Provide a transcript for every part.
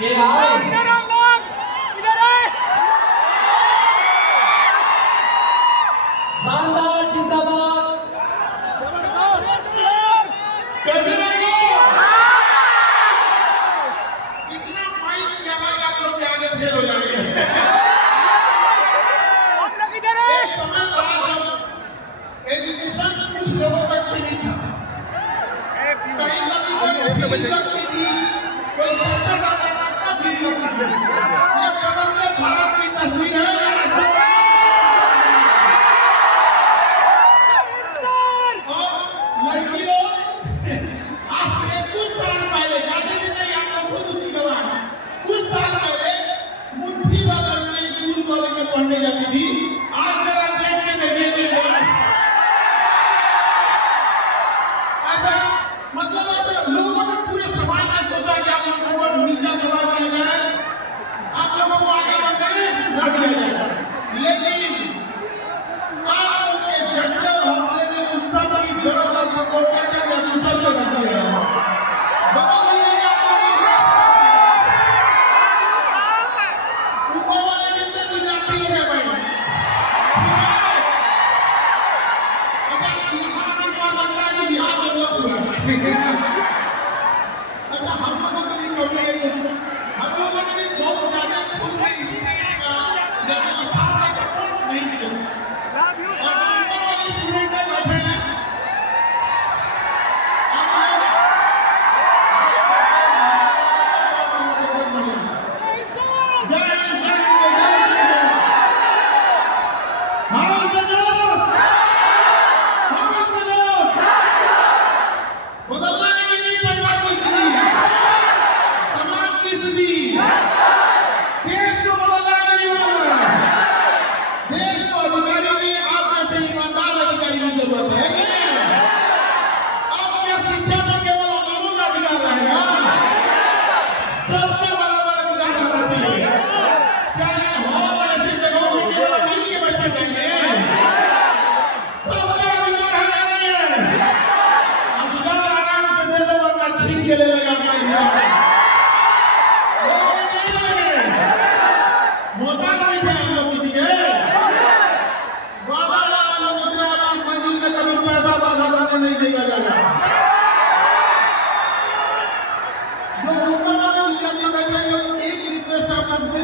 ये आए इधर आओ लोग, इधर आए। शानदार जिंदाबाद। कैसे लगे? इतना फाइट किया भाई आप लोग के आगे फेल हो जाएंगे। हम लोग इधर आए। एक समय था जब एजुकेशन कुछ लोगों तक सीमित था। कहीं कभी कोई फीस लगती थी, कोई सर्कस आता था तब फीस लगती थी। ये बदलते भारत की तस्वीर है या ऐसा? और लड़कियों आज से कुछ साल पहले, ज्यादा दिन नहीं, आप लोग खुद उसकी गवाह हैं। कुछ साल पहले मुट्ठी भर लड़कियां स्कूल कॉलेज में पढ़ने जाती थी। आज जरा देख के देखिए ऐसा, मतलब ऐसा लोगों ने पूरे समाज ने सोचा कि आप लोगों को नीचा दबा दिया जाए, आप लोगों को आगे बढ़ने न दिया जाए। लेकिन आप लोग के झंडे और हौसले ने उस सब की गलत आदतों को टक्कर या कुचल कर रख दिया है। बदल दीजिएगा आप लोग ये रास्ता। ऊपर वाले कितने विद्यार्थी लोग हैं भाई? अच्छा, यहाँ आने का लगता है कि बिहार डेवलप हुआ है। अच्छा, हम लोगों के लिए कमी है, हम लोगों के लिए बहुत ज्यादा खुद में स्टूडेंट का या व्यवस्थाओं का सपोर्ट नहीं किया। और जो ऊपर वाले स्टूडेंट बैठे हैं, आप लोग जय हिंद, जय हिंद, जय Hind. How is the news? How is the news? बदलना है कि नहीं परिवार की स्थिति, समाज की स्थिति, देश को बदलना है कि नहीं बदलना है? देश को अधिकारी नहीं, आप जैसे ईमानदार अधिकारी की जरूरत है कि नहीं? अब क्या शिक्षा में केवल अमीरों का अधिकार रहेगा? सबके बराबर अधिकार होना चाहिए। क्या ये हॉल ऐसी जगहों में केवल अमीर के बच्चे रहेंगे? सबका अधिकार है या नहीं है? अधिकार आराम से दे दो, वरना छीन के ले लेगा अपना अधिकार। और नहीं लेंगे। मोहताज नहीं थे हम लोग किसी के। वादा है आप लोगों से, आपकी मंजिल में कभी पैसा बाधा बनने नहीं देगा जाएगा। जो ऊपर वाले विद्यार्थी बैठे हैं, लोग एक रिक्वेस्ट है आप लोग से,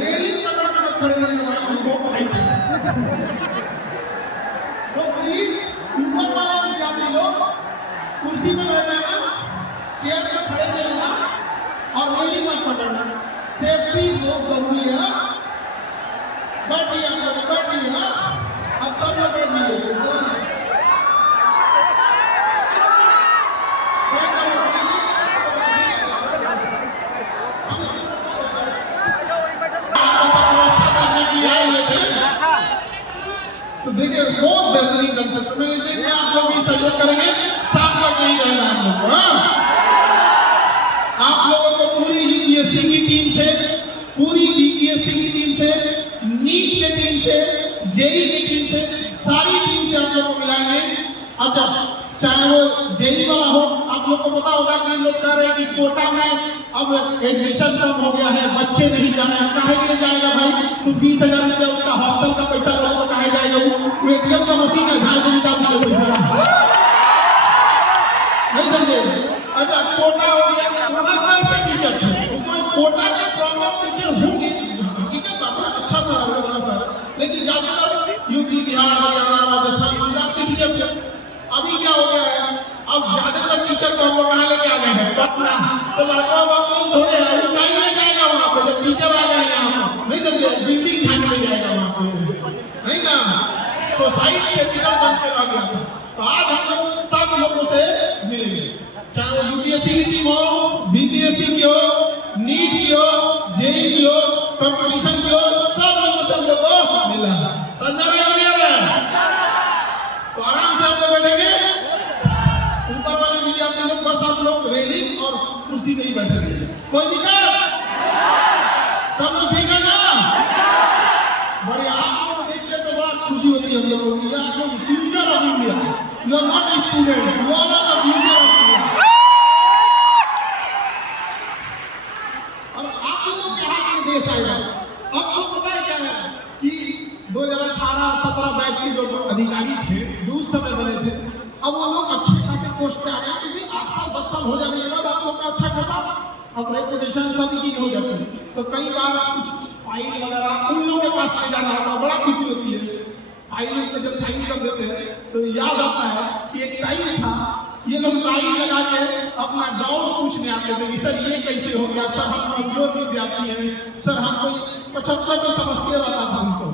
रेलिंग पकड़ के मत खड़े रहिए भाई, हमको फाइट चाहिए। तो प्लीज ऊपर वाले विद्यार्थी लोग कुर्सी पे बैठ जाना, चेयर पे खड़े रहना और रेलिंग मत पकड़ना। सेफ्टी बहुत जरूरी है। बैठिए आप लोग, बैठिए। अब सब लोग बैठिए। व्यवस्था करने की आए हुए थे, तो देखिए बहुत बेहतरीन ढंग से, तो मेरे देखिए आप लोग भी सहयोग करेंगे, साथ तक नहीं रहना हम लोग को। हाँ? आप लोगों को पूरी यूपीएससी की टीम से, पूरी बीपीएससी की टीम से, नीट की टीम से, जेई की टीम से, सारी टीम से आप लोगों को मिलाएंगे। अच्छा, चाहे वो जेई वाला हो, आप लोग को पता होगा कि लोग कह रहे हैं कि कोटा में अब एडमिशन कम हो गया है, बच्चे नहीं जाने हैं। कहे लिए जाएगा भाई? तो 20,000 रुपया उसका हॉस्टल का पैसा लोगों को कहे जाएगा? वो एटीएम का मशीन है, झाड़ को निकाल दिया पैसा। नहीं समझे? अच्छा, कोटा हो गया, वहां कैसे टीचर थे? कोई कोटा के प्रॉपर टीचर होंगे, हकीकत बात है, अच्छा सवाल है, बड़ा सर। लेकिन ज्यादातर यूपी, बिहार, हरियाणा, राजस्थान, गुजरात के टीचर थे। अभी क्या हो गया है? अब ज्यादातर टीचर को हम लोग कहाँ लेके आ गए हैं? पटना। तो लड़का बाप लोग थोड़े हैं, वो कहीं नहीं जाएगा वहां पे, जब टीचर आ गए यहाँ पर, नहीं समझे? बिल्डिंग खाने में जाएगा वहां पे, नहीं ना? सोसाइटी कैपिटल बन के आ गया था। तो आज हम लोग सब लोगों से मिलेंगे, चाहे वो यूपीएससी की टीम हो, बीपीएससी की हो, नीट की हो, जेई की हो, कंपटीशन की हो, सब लोगों से हम लोग को मिला। समझा रहे हैं? तो आराम से आप लोग बैठेंगे। ऊपर वाले विद्यार्थी लोग बस आप लोग रेलिंग और कुर्सी पे ही बैठेंगे। कोई दिक्कत? सब लोग ठीक है ना? बढ़िया। आप लोग देख के तो बड़ा खुशी होती है हम लोगों को। आप लोग future of India, you are not students, you are the future of India. और पोस्ट पे आ गए, क्योंकि 8 साल 10 साल हो जाने के बाद आप लोग का अच्छा खासा अब रेपुटेशन सभी चीज हो जाती है। तो कई बार कुछ फाइल वगैरह उन लोगों के पास ले जाना होता है, बड़ा खुशी होती है। फाइल पे जब साइन कर देते हैं तो याद आता है कि एक टाइम था ये लोग लाइन लगा के अपना डाउट पूछने आते थे कि सर ये कैसे हो गया, सर हम कमजोर विद्यार्थी हैं, सर हमको 75 तो समस्या रहता था हम सब।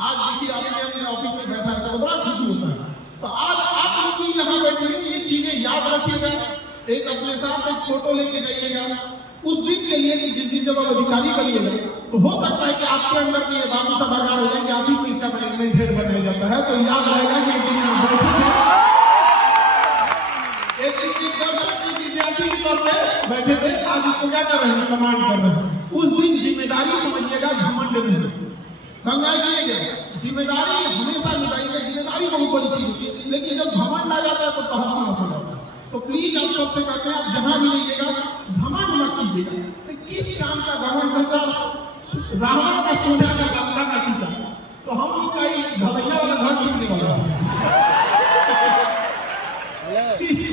आज देखिए अपने अपने ऑफिस में बैठा है, बड़ा खुशी होता है। तो आज आप लोग भी यहाँ बैठिए, ये चीजें याद रखिएगा, एक अपने साथ एक फोटो लेके जाइएगा उस दिन के लिए कि जिस दिन जब आप अधिकारी बनिएगा तो हो सकता है कि आपके अंदर के ये बाबू सभागार हो जाए कि आप ही को इसका मैनेजमेंट हेड बनाया जाता है। तो याद रहेगा कि एक दिन आप बैठे थे, एक दर्शक के विद्यार्थी के तौर पे बैठे थे, आज इसको क्या कर रहे हैं, कमांड कर रहे हैं। उस दिन जिम्मेदारी समझिएगा, घमंड नहीं समझाइएगा। जिम्मेदारी हमेशा निभाइएगा, जिम्मेदारी बहुत बड़ी चीज होती है, लेकिन जब घमंड आ जाता है तो तहस नहस हो जाता है। तो प्लीज आप सबसे कहते हैं, आप जहां भी रहिएगा घमंड मत कीजिएगा। तो किस काम का घमंड होता है, रावण का सोने का लंका का टीका, तो हम लोग का धवैया वाला घर टूटने वाला है,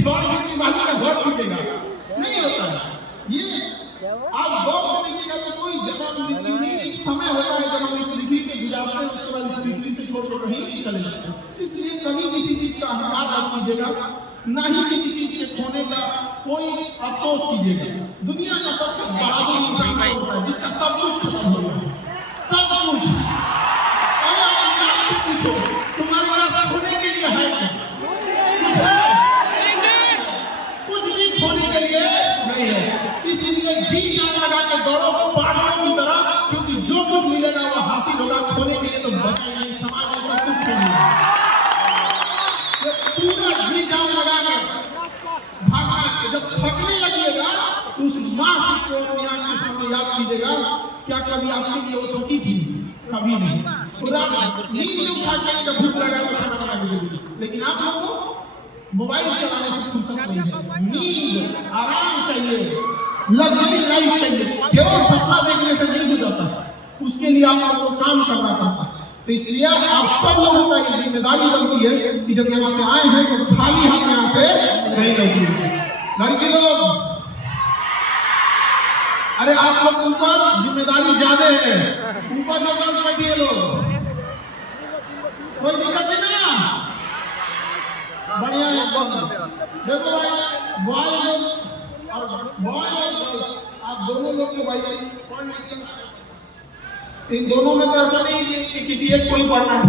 छोड़ गिरने वाली का घर टूटेगा नहीं होता है। ये आप गौर से देखिएगा तो कोई जन्म मृत्यु नहीं, एक समय होता है जब हम इस पृथ्वी पे गुजारते हैं, उसके बाद इस पृथ्वी से छोड़कर कहीं चले जाते हैं। इसलिए कभी किसी चीज का अहंकार मत कीजिएगा, ना ही किसी चीज के खोने का कोई अफसोस कीजिएगा। दुनिया का सबसे बहादुर इंसान होता है जिसका सब कुछ खत्म हो गया, सब कुछ। अरे आपसे पूछो तुम्हारे पास खोने के लिए है क्या? कुछ है? कुछ भी खोने के लिए नहीं है। इसलिए जी जान लगा के दौड़ो पागलों की तरह, क्योंकि जो कुछ मिलेगा वो हासिल होगा। खोने के लिए तो बचा ही नहीं, समाज में सब कुछ नहीं है। पूरा जी जान लगा के भागना है। जब थकने लगिएगा तो उस माँ को अपने आंख के सामने याद कीजिएगा, क्या कभी आपके लिए वो थकी थी? कभी नहीं। पूरा नींद में उठा के जब भूख लगा तो खाना बना के दे दी। लेकिन आप लोगों को मोबाइल चलाने से फुर्सत नहीं है, नींद आराम चाहिए, लग्जरी लाइफ चाहिए। केवल सपना देखने से नहीं हो जाता, उसके लिए आप लोगों को काम करना पड़ता है। तो इसलिए आप सब लोगों का ये जिम्मेदारी बनती है कि जब यहाँ से आए हैं तो खाली हम यहाँ से नहीं लौटेंगे। लड़की लोग, अरे आप लोग ऊपर जिम्मेदारी ज्यादा है, ऊपर लोग बैठिए लोग, कोई दिक्कत नहीं ना, बढ़िया एकदम। देखो भाई, बॉयज और गर्ल्स आप दोनों लोग को भाई पढ़ लिख, इन दोनों में तो ऐसा नहीं कि किसी एक को ही पढ़ना है,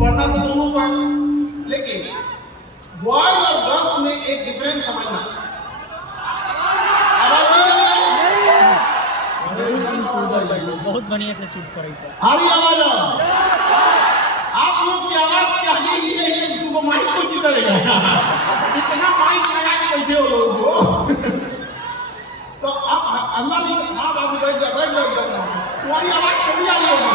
पढ़ना तो दोनों को, लेकिन बॉयज और गर्ल्स में एक डिफरेंस समझना। आवाज नहीं आ रही है? बहुत बढ़िया से शूट करी था। आ रही आवाज? आप लोग की आवाज क्या है? तुमको माइक को करेगा इतना माइक लगा के बैठे हो लोग को। तो आप अल्लाह नहीं, हाँ बाबू बैठ जा, बैठ जा, तुम्हारी आवाज कभी आ रही होगी,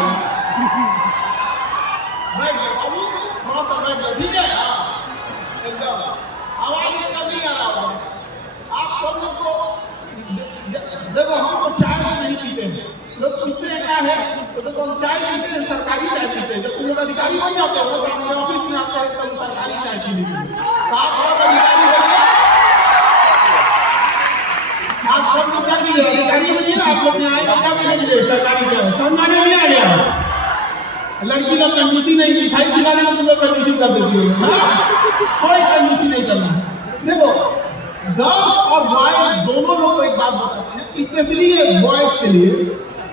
बैठ जा बाबू, थोड़ा सा बैठ जा, ठीक है? हाँ एकदम आवाज इतना नहीं आ रहा होगा। आप सब लोग को देखो, हम तो चाय में नहीं पीते हैं, लोग पूछते हैं क्या है, तो देखो हम चाय पीते हैं, सरकारी चाय पीते हैं। जब तुम लोग अधिकारी बन जाते हो तो हमारे ऑफिस में आते हैं तब सरकारी चाय पीने के लिए। तो आप सब अधिकारी बनिए, आप सब लोग क्या कीजिए, अधिकारी बनिए। आप लोग यहाँ आए क्या पीने के लिए? सरकारी चाय। समझाने नहीं आ गया? लड़की का कंजूसी नहीं, मिठाई खिलाने में तुम लोग कंजूसी कर देती हो, कोई कंजूसी नहीं करना। देखो गर्ल्स और बॉयज दोनों लोग को एक बात बताते हैं, स्पेशली ये बॉयज के लिए,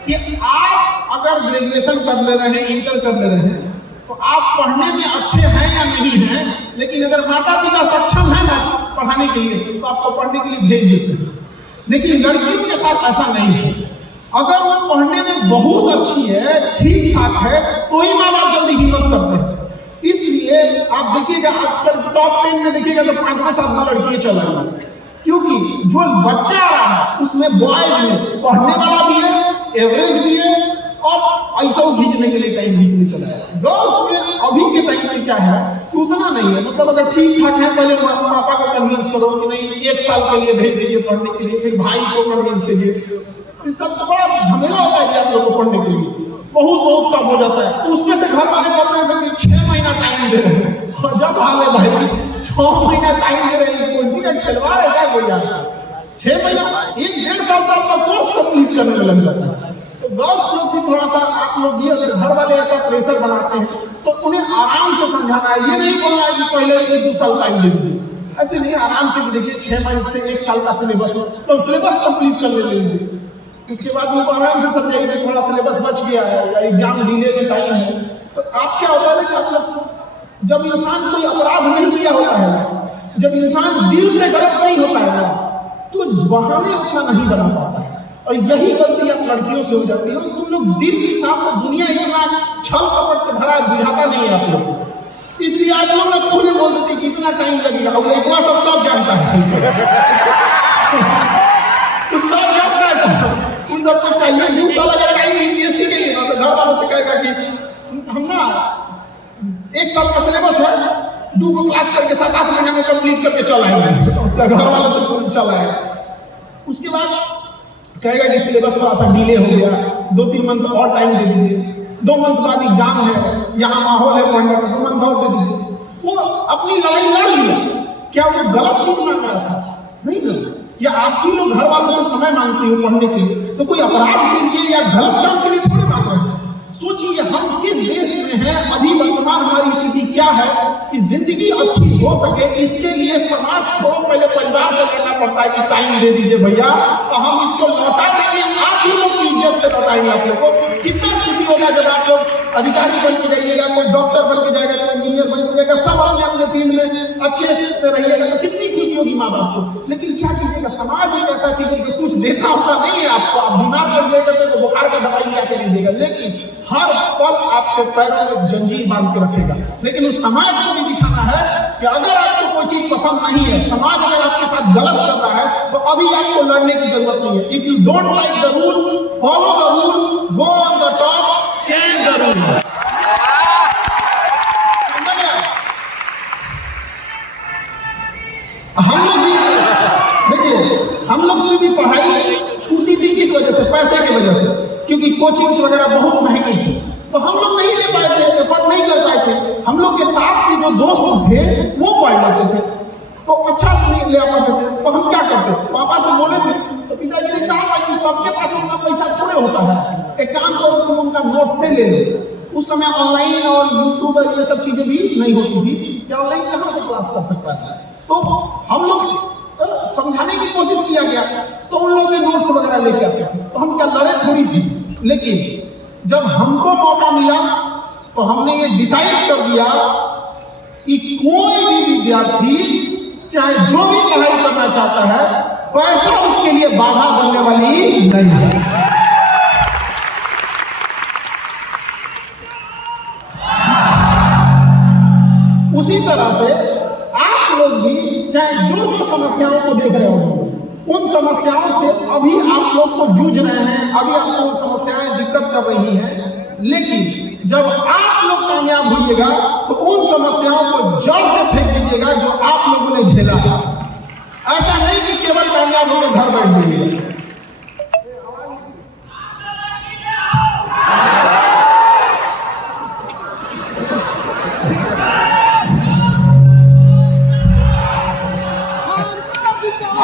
कि आप अगर ग्रेजुएशन कर ले रहे हैं, इंटर कर ले रहे हैं, तो आप पढ़ने में अच्छे हैं या नहीं हैं, लेकिन अगर माता पिता सक्षम है ना पढ़ाने के लिए तो आपको पढ़ने के लिए भेज देते हैं। लेकिन लड़कियों के साथ ऐसा नहीं है। अगर वो पढ़ने में बहुत अच्छी है, ठीक ठाक है, तो ही माँ बाप जल्दी हिम्मत करते हैं। इसलिए आप देखिएगा आजकल टॉप 10 में देखिएगा तो 5-7 लड़कियां चल रही हैं, क्योंकि जो बच्चा आ रहा है उसमें बॉयज में पढ़ने वाला भी है, एवरेज भी है, और ऐसा खींचने के लिए टाइम खींचने चला है। गर्ल्स में अभी के टाइम में क्या है कि उतना नहीं है, मतलब अगर ठीक ठाक है, पहले पापा को कन्विंस करो कि नहीं 1 साल के लिए भेज दीजिए पढ़ने के लिए, फिर भाई को कन्विंस कीजिए, इस सबसे बड़ा झमेला होता है कि आप लोगों को पढ़ने के लिए बहुत टफ हो जाता है। तो उसमें से घर वाले कहते हैं कि 6 महीना टाइम दे रहे हैं, और जब हाल है भाई 6 महीना टाइम दे रहे हैं, कौन सी का क्या खिलवाड़ है क्या कोई यार? 6 महीना 1-1.5 साल से आपका कोर्स कंप्लीट करने में लग जाता है। तो गर्ल्स लोग भी थोड़ा सा, आप लोग भी अगर घर वाले ऐसा प्रेशर बनाते हैं तो उन्हें आराम से समझाना है। ये नहीं बोलना है कि पहले 1-2 साल टाइम दे दीजिए, ऐसे नहीं, आराम से देखिए 6 महीने से 1 साल का सिलेबस हो तो सिलेबस कंप्लीट कर लेंगे, उसके बाद उनको आराम से समझाइए कि थोड़ा सिलेबस बच गया है या एग्जाम डिले में टाइम है। तो आप क्या होता है कि आप लोग, जब इंसान कोई अपराध नहीं किया होता है, जब इंसान दिल से गलत नहीं होता है तो बहाने उतना नहीं बना पाता है। और यही गलती आप लड़कियों से हो जाती है। तुम लोग दिल के साथ दुनिया इतना छल कपट से भरा बुझाता नहीं है आप लोग, इसलिए आप लोग ना खुले बोल देते कि इतना टाइम लगेगा। और लड़का सब जानता है, तो सब जानता है, उन सबको चाहिए 2 साल अगर टाइम यूपीएससी के लिए ना तो घर वालों से कहेगा कि हम ना 1 साल का सिलेबस है, 2 को क्लास करके 7-8 महीने में कंप्लीट करके चल आएंगे, उसका घर वालों से चल आएगा। उसके बाद कहेगा कि सिलेबस थोड़ा सा डिले हो गया, 2-3 मंथ और टाइम दे दीजिए, 2 मंथ बाद एग्जाम है, यहाँ माहौल है पढ़ने का, 2 मंथ और दे दीजिए। वो अपनी लड़ाई लड़ लिया, क्या वो गलत चीज मांग रहा था? नहीं ना, या आप ही लोग घर वालों से समय मांगते हो पढ़ने के लिए, तो कोई अपराध के लिए या गलत काम के लिए थोड़े मांग रहे हैं। सोचिए हम किस देश में हैं, अभी वर्तमान हमारी स्थिति क्या है कि जिंदगी अच्छी हो सके, इसके लिए समाज को पहले परिवार से लेना पड़ता है कि टाइम दे दीजिए भैया, तो हम इसको लौटा देंगे, आप ही लोग की इज्जत से लौटाएंगे आप लोग को। कितना खुशी होगा जब आप लोग अधिकारी बन के जाइएगा, कोई डॉक्टर बन के जाएगा, कोई इंजीनियर बन के जाएगा, सब अपने अपने फील्ड में अच्छे से रहिएगा, तो कितनी खुशी होगी माँ बाप को। लेकिन क्या कीजिएगा, समाज एक ऐसा चीज है कि कुछ देता होता नहीं है आपको, आप बीमार पड़ जाएगा तो बुखार का दवाई ला के नहीं देगा, लेकिन हर पल आपके पैरों में जंजीर बांध के रखेगा। लेकिन उस समाज को भी दिखाना है कि अगर आपको कोई चीज पसंद नहीं है, समाज अगर आपके साथ गलत कर रहा है, तो अभी आपको लड़ने की जरूरत नहीं है। If you don't like the rule, follow the rule, go on the top, change the rule. हम लोग भी देखिए, हम लोग की भी पढ़ाई छूटी थी किस वजह से? पैसे की वजह से, क्योंकि कोचिंग्स वगैरह बहुत महंगी थी, तो हम लोग नहीं ले पाए थे, एफर्ट नहीं कर पाए थे। हम लोग के साथ के जो दोस्त थे वो पढ़ लेते थे, तो अच्छा नहीं ले पाते थे, तो हम क्या करते? पापा से बोले थे तो पिताजी ने कहा था कि सबके पास उतना पैसा थोड़े होता है, एक काम करो तुम उनका नोट से ले लो। उस समय ऑनलाइन और यूट्यूब और ये सब चीजें भी नहीं होती थी कि ऑनलाइन कहाँ से क्लास कर सकता था। तो हम लोग समझाने की कोशिश किया गया, तो उन लोग के नोट्स वगैरह लेके आते थे, तो हम क्या लड़े थोड़ी थी। लेकिन जब हमको मौका मिला तो हमने ये डिसाइड कर दिया कि कोई भी विद्यार्थी चाहे जो भी पढ़ाई करना चाहता है, पैसा उसके लिए बाधा बनने वाली नहीं है। उसी तरह से आप लोग भी चाहे जो जो समस्याओं को देख रहे हो, उन समस्याओं से अभी आप लोग को जूझ रहे हैं, अभी आपको उन समस्याएं दिक्कत कर रही हैं, लेकिन जब आप लोग कामयाब होइएगा तो उन समस्याओं को जड़ से फेंक दीजिएगा जो आप लोगों ने झेला है। ऐसा नहीं कि केवल कामयाब होकर घर बैठ जाइएगा।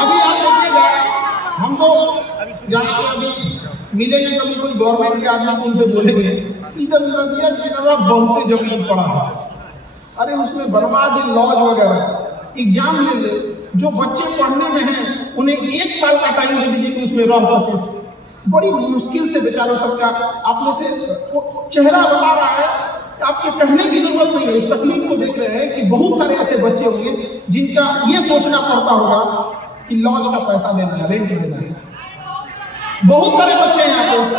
अभी आप देखिएगा, हम तो यहाँ पे अभी मिलेंगे, कभी कोई गवर्नमेंट के आदमी उनसे बोलेंगे इधर नदिया किनारा बहुत जमीन पड़ा है, अरे उसमें बर्बाद है लॉज वगैरह, एग्जाम ले ले। जो बच्चे पढ़ने में हैं उन्हें 1 साल का टाइम दे दीजिए कि उसमें रह सके। बड़ी मुश्किल से बेचारों सबका आप में से चेहरा बता रहा है, आपके कहने की जरूरत नहीं है, इस तकलीफ को देख रहे हैं कि बहुत सारे ऐसे बच्चे होंगे जिनका ये सोचना पड़ता होगा कि लॉज का पैसा देना है, रेंट देना है। बहुत सारे बच्चे हैं यहाँ पे,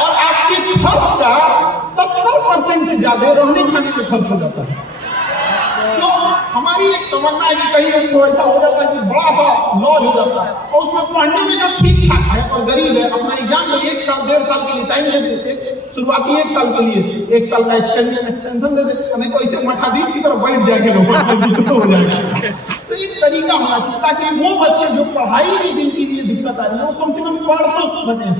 और आपके खर्च का 70% से ज्यादा रहने खाने में खर्च हो जाता है। तो हमारी एक तमन्ना है कि कहीं तो ऐसा हो जाता है कि बड़ा सा लॉज हो जाता है, और उसमें पढ़ने में जो ठीक ठाक है और गरीब है, अपना एग्जाम में 1 साल 1.5 साल के लिए टाइम दे देते, शुरुआती 1 साल के लिए 1 साल का एक्सटेंशन दे देते, नहीं तो ऐसे मठाधीश की तरफ बैठ जाएंगे लोग, दिक्कत हो जाएगी। तो एक तरीका होना चाहिए ताकि वो बच्चे जो पढ़ाई में जिनकी लिए दिक्कत आ रही है वो कम से कम पढ़ तो सकें।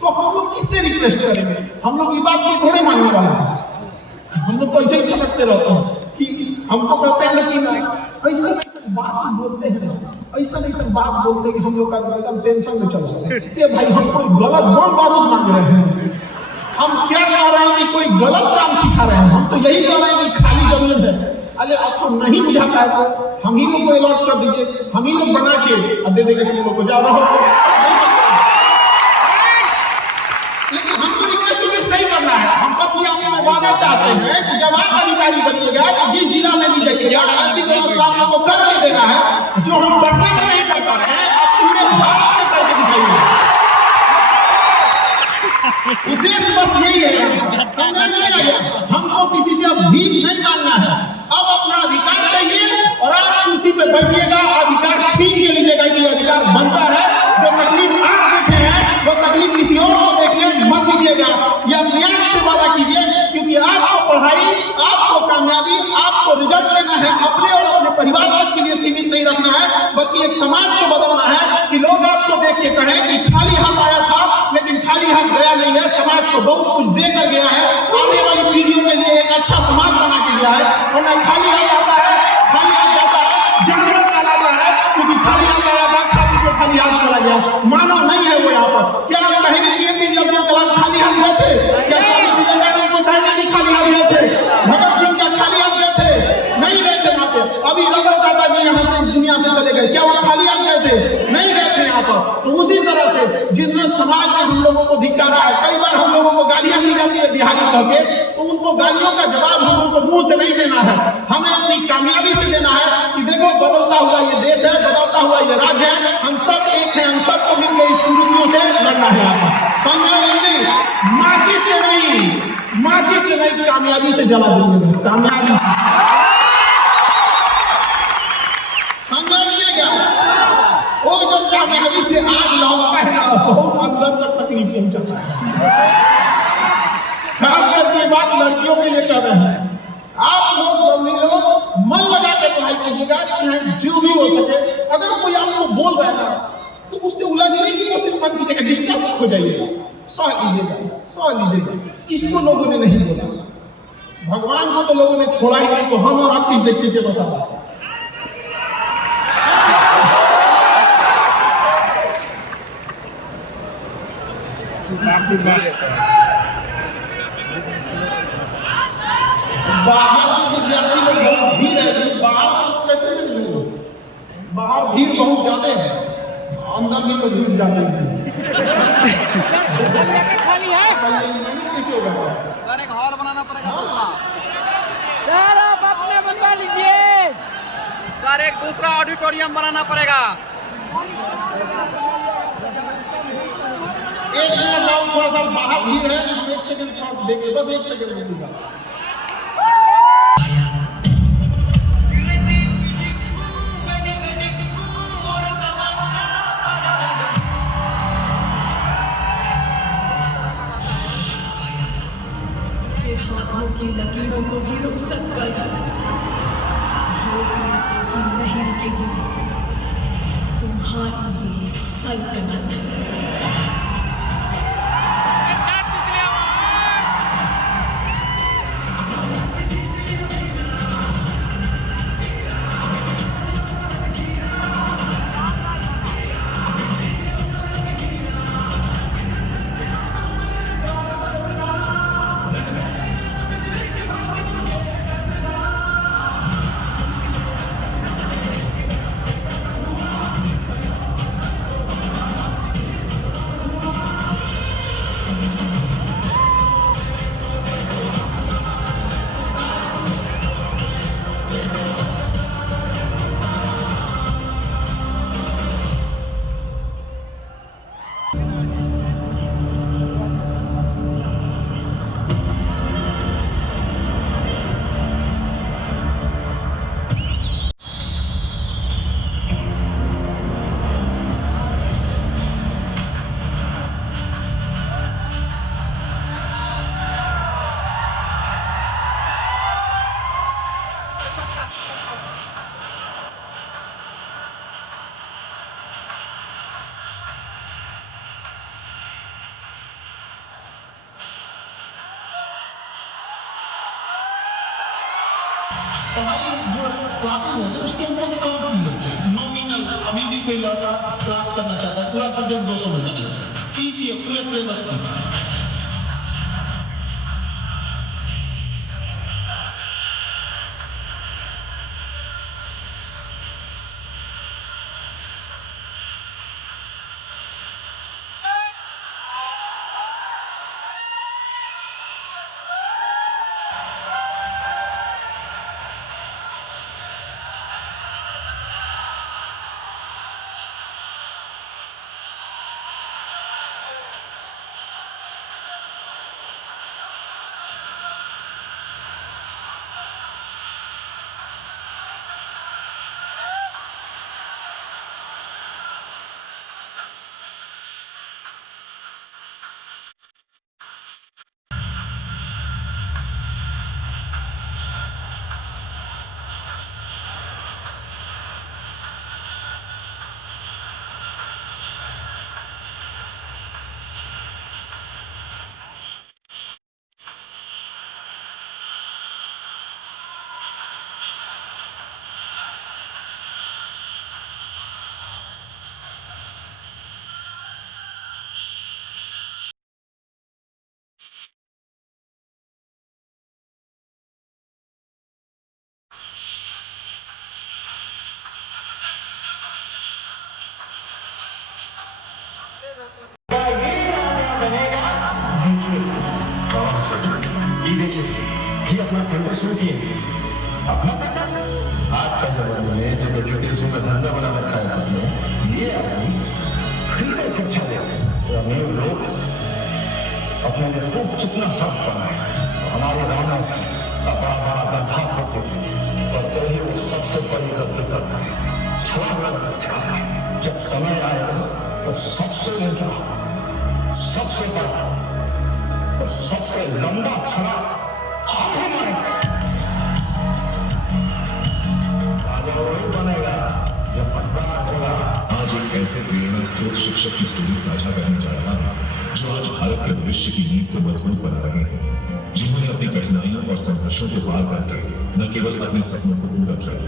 तो हम लोग किससे रिक्वेस्ट करेंगे? हम लोग ये बात को थोड़े मानने वाला है, हम लोग तो ऐसे ही समझते रहते हैं कि हमको कहते हैं, लेकिन ऐसे बात बोलते हैं, ऐसा बात बोलते हैं कि हम लोग का एकदम टेंशन में चल जाते हैं कि भाई हम कोई गलत बम बारूद मांग रहे हैं, हम क्या कह रहे हैं कि कोई गलत काम सिखा रहे हैं, हम तो यही कह रहे हैं कि खाली जमीन है। अरे आपको नहीं बुझाता है तो हम ही लोग को अलॉट कर दीजिए, हम ही लोग बना के दे देंगे तुम लोग को, जाओ रहो। लेकिन हमको रिक्वेस्ट नहीं करना है, हम बस ये आपसे वादा चाहते हैं कि जब आप अधिकारी बनिएगा तो जिस जिला में भी जाइएगा ऐसी व्यवस्था आपको करके देना है जो हम पटना में नहीं कर पा रहे हैं, आप पूरे भारत में करके दिखाइए। उद्देश्य बस यही है, हमको किसी से अब भीख नहीं मांगना है, अब अपना अधिकार चाहिए और आप कुर्सी पे बैठिएगा, अधिकार छीन के लीजिएगा कि अधिकार बनता है। जो तकलीफ आप देखे हैं वो तकलीफ किसी और को देखने मत दीजिएगा, ये अपने आप से वादा कीजिए, क्योंकि आपको पढ़ाई, आपको कामयाबी, आपको रिजल्ट लेना है, अपने और अपने परिवार तक के लिए सीमित नहीं रखना है, बल्कि एक समाज को बदलना है कि लोग आपको देख के कहें कि खाली हाथ आया था लेकिन खाली हाथ गया नहीं है, समाज को बहुत कुछ देकर गया है, आने वाली पीढ़ियों के लिए एक अच्छा समाज बना के गया है। वरना खाली हाथ आता है, खाली हाथ जाता है, जन्नत का राजा है, क्योंकि खाली हाथ आया था, खाली हाथ चला गया। मानव नहीं है वो यहाँ पर। क्या आप कहेंगे कि APJ अब्दुल कलाम खाली हाथ गए थे? क्या स्वामी विवेकानंद को कहेंगे कि खाली हाथ गए थे? भगत सिंह क्या खाली हाथ गए थे? नहीं गए थे वहाँ पे। अभी रतन टाटा जी यहाँ से इस दुनिया से चले गए, क्या वो खाली हाथ गए थे? नहीं गए थे यहाँ पर। तो उसी तरह से जिन समाज ने हम लोगों को धिक्कारा है, कई बार हम लोगों को गालियां दी जाती है बिहारी कह के, तो उनको गालियों का जवाब हम लोगों को मुंह से नहीं देना है, हमें अपनी कामयाबी से देना है कि देखो बदलता हुआ ये देश है, बदलता हुआ ये राज्य है, हम सब एक हैं, हम सबको मिलकर इस कुरीतियों से लड़ना है। माचिस से नहीं कामयाबी से जला देंगे, कामयाबी वो जब कामयाबी से आग लगता है ना, बहुत अंदर तक तकलीफ पहुंचाता है। खास करके बात लड़कियों के लिए कर रहे हैं, आप लोग मन लगा के पढ़ाई कीजिएगा, चाहे जो भी हो सके। अगर कोई आपको बोल रहा है ना तो उससे उलझने की कोशिश मत कीजिएगा, डिस्टर्ब हो जाइएगा, सह लीजिएगा। किसको लोगों ने नहीं बोला, भगवान को तो लोगों ने छोड़ा ही नहीं, तो हम और आप किस देखिए के बसा बाहर के विद्यार्थी लोग बहुत भीड़ है, बाहर भीड़ बहुत ज्यादा है, अंदर में तो भीड़ ज्यादा है। सर एक हॉल बनाना पड़ेगा दूसरा। सर आप अपने बनवा लीजिए। सर एक दूसरा ऑडिटोरियम बनाना पड़ेगा। एक मिनट थोड़ा सा बाहर भीड़ है, हम 1 सेकंड थोड़ा देखिए, बस 1 सेकंड रुकिएगा। की लकीरों को भी रुक सकता है, रोकने से भी नहीं रुकेगी तुम्हारी ये सल्तनत। पढ़ाई जो क्लासेस होते हैं उसके अंदर काम किया पे लौटा क्लास करना चाहता है, पूरा सब्जेक्ट 200 में नहीं चीज ये पूरे सिलेबस में। जी अपना सेंटर शुरू किए। अपना सेंटर आज का जमाने में जब एजुकेशन में धंधा बना रखा है सबने, ये आदमी फ्री में शिक्षा दे तो अमीर लोग अपने लिए खूब चिकना साफ बनाए। हमारे गांव में सब बड़ा गड्ढा खोदते और यही वो सबसे बड़ी गलती करता है, छलांग लगाना चाहता है। जब समय आएगा तो सबसे ऊंचा, सबसे बड़ा और सबसे लंबा छला हम मारेंगे। राजा वही बनेगा जब मतदान होगा। आज एक ऐसे प्रेरणा स्रोत शिक्षक की स्टोरी साझा करने जा रहा हूं जो आज भारत के भविष्य की नींव को मजबूत बना रहे हैं, जिन्होंने अपनी कठिनाइयों और संघर्षों को पार करके न केवल अपने सपनों को पूरा किया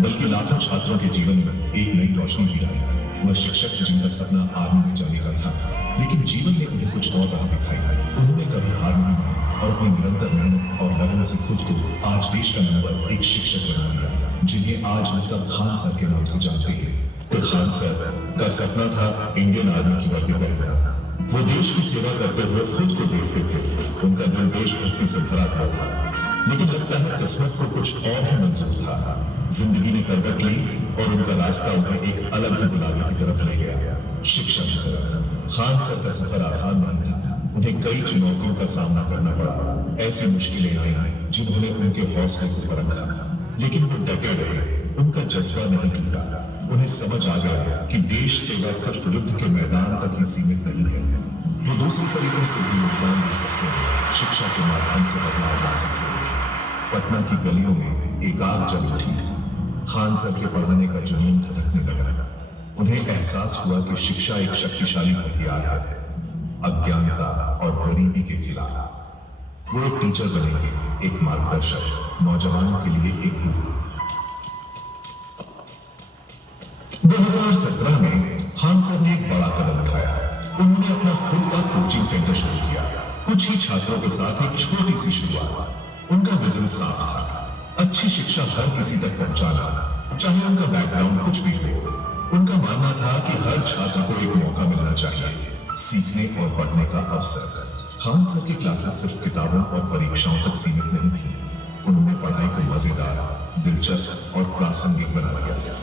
बल्कि लाखों छात्रों के जीवन में एक नई रोशनी गिराई। वह शिक्षक जिनका सपना आर्मी में जाने का था, लेकिन जीवन ने उन्हें कुछ और राह दिखाई। उन्होंने कभी हार नहीं मानी और अपनी निरंतर मेहनत और लगन से खुद को आज देश का नंबर एक शिक्षक बना लिया, जिन्हें आज हम सब खान सर के नाम से जानते हैं। तो खान सर का सपना था इंडियन आर्मी की वर्दी पहनना। वो देश की सेवा करते हुए खुद को देखते थे। उनका दिल देशभक्ति से भरा था, लेकिन लगता है किस्मत को कुछ और ही मंजूर था। जिंदगी ने करवट ली और उनका रास्ता उन्हें एक अलग ही गुलाबी की तरफ ले गया, शिक्षा की तरफ। खान सर का सफर आसान नहीं था, उन्हें कई चुनौतियों का सामना करना पड़ा। ऐसी मुश्किलें आई जिन्होंने उनके हौसले को परखा, लेकिन वो डटे रहे, उनका जज्बा नहीं टूटा। उन्हें समझ आ गया कि देश सेवा सिर्फ युद्ध के मैदान तक ही सीमित नहीं है, वो दूसरे तरीकों से भी योगदान दे सकते हैं, शिक्षा के माध्यम से बदलाव ला सकते हैं। पटना की गलियों में एक आग जल उठी। खान सर के पढ़ाने का जुनून धधकने लगा। उन्हें एहसास हुआ कि शिक्षा एक शक्तिशाली हथियार है, अज्ञानता और गरीबी के खिलाफ। वो एक टीचर बनेंगे, एक मार्गदर्शक, नौजवानों के लिए एक गुरु। 2017 में खान सर ने एक बड़ा कदम उठाया। उन्होंने अपना खुद का कोचिंग सेंटर शुरू किया, कुछ ही छात्रों के साथ एक छोटी सी शुरुआत। उनका विजन साफ था, अच्छी शिक्षा हर किसी तक पहुंचाना, चाहे उनका बैकग्राउंड कुछ भी हो। उनका मानना था कि हर छात्र को एक मौका मिलना चाहिए, सीखने और पढ़ने का अवसर। खान सर की क्लासेस सिर्फ किताबों और परीक्षाओं तक सीमित नहीं थी। उन्होंने पढ़ाई को मजेदार, दिलचस्प और प्रासंगिक बना दिया।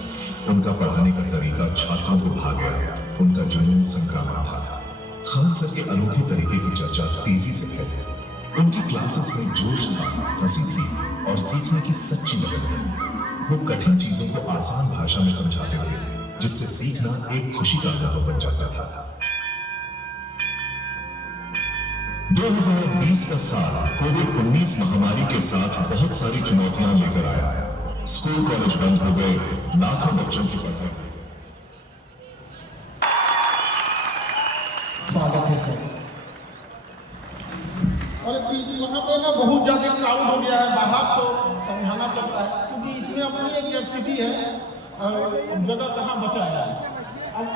उनका पढ़ाने का तरीका छात्रों को भा गया, उनका जुनून संक्रामक था। खान सर के अनोखे तरीके की चर्चा तेजी से फैली। उनकी क्लासेस में जोश था, हंसी थी और सीखने की सच्ची लगन थी। वो कठिन चीजों को आसान भाषा में समझाते थे, जिससे सीखना एक खुशी का अनुभव बन जाता था। 2020 का साल कोविड-19 महामारी के साथ बहुत सारी चुनौतियां लेकर आया। स्कूल कॉलेज बंद हो गए, लाखों बच्चों की पढ़ाई। स्वागत है सर। और वहाँ पे ना बहुत ज़्यादा क्राउड हो गया है, बाहर तो समझाना पड़ता है क्योंकि इसमें अपनी एक कैपेसिटी है और जगह कहाँ बचा है। अब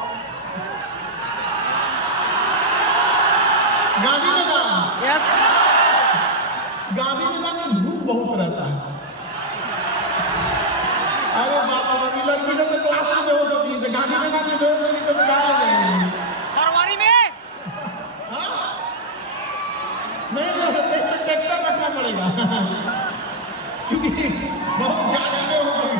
गांधी मैदान, यस गांधी मैदान में धूप बहुत रहता है। अरे बाप रे, अभी लड़की सब तो क्लास में बेहोश होती है, गांधी मैदान में बेहोश होगी तो कहाँ ले जाएंगे? फरवरी में हाँ? नहीं ट्रैक्टर रखना पड़ेगा क्योंकि बहुत ज्यादा में हो गई।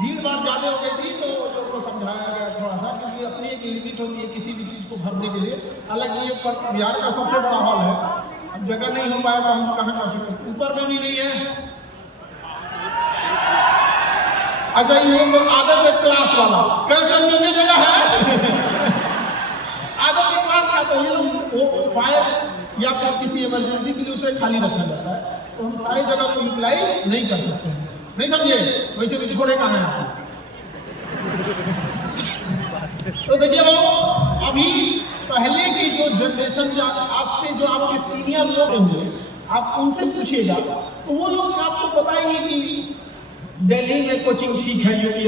भीड़ भाड़ ज्यादा हो गई थी तो लोगों को समझाया गया थोड़ा सा, क्योंकि अपनी एक लिमिट होती है किसी भी चीज को भरने के लिए। हालांकि ये बिहार का सबसे बड़ा हॉल है, अब जगह नहीं हो पाया तो हम कहाँ कर सकते, ऊपर में भी नहीं है। अच्छा ये तो आदत है क्लास वाला, कैसे नीचे जगह है आदत है क्लास का, तो ये लोग वो फायर या फिर किसी इमरजेंसी के लिए उसे खाली रखा जाता है, तो हम सारी जगह को यूटिलाइज नहीं कर सकते, नहीं समझे? वैसे भी छोड़े कहाँ हैं आप? तो देखिए वो अभी पहले की जो जनरेशन, आज से जो आपके सीनियर लोग होंगे, आप उनसे पूछिएगा तो वो लोग आपको बताएंगे कि दिल्ली में कोचिंग ठीक है, यूपी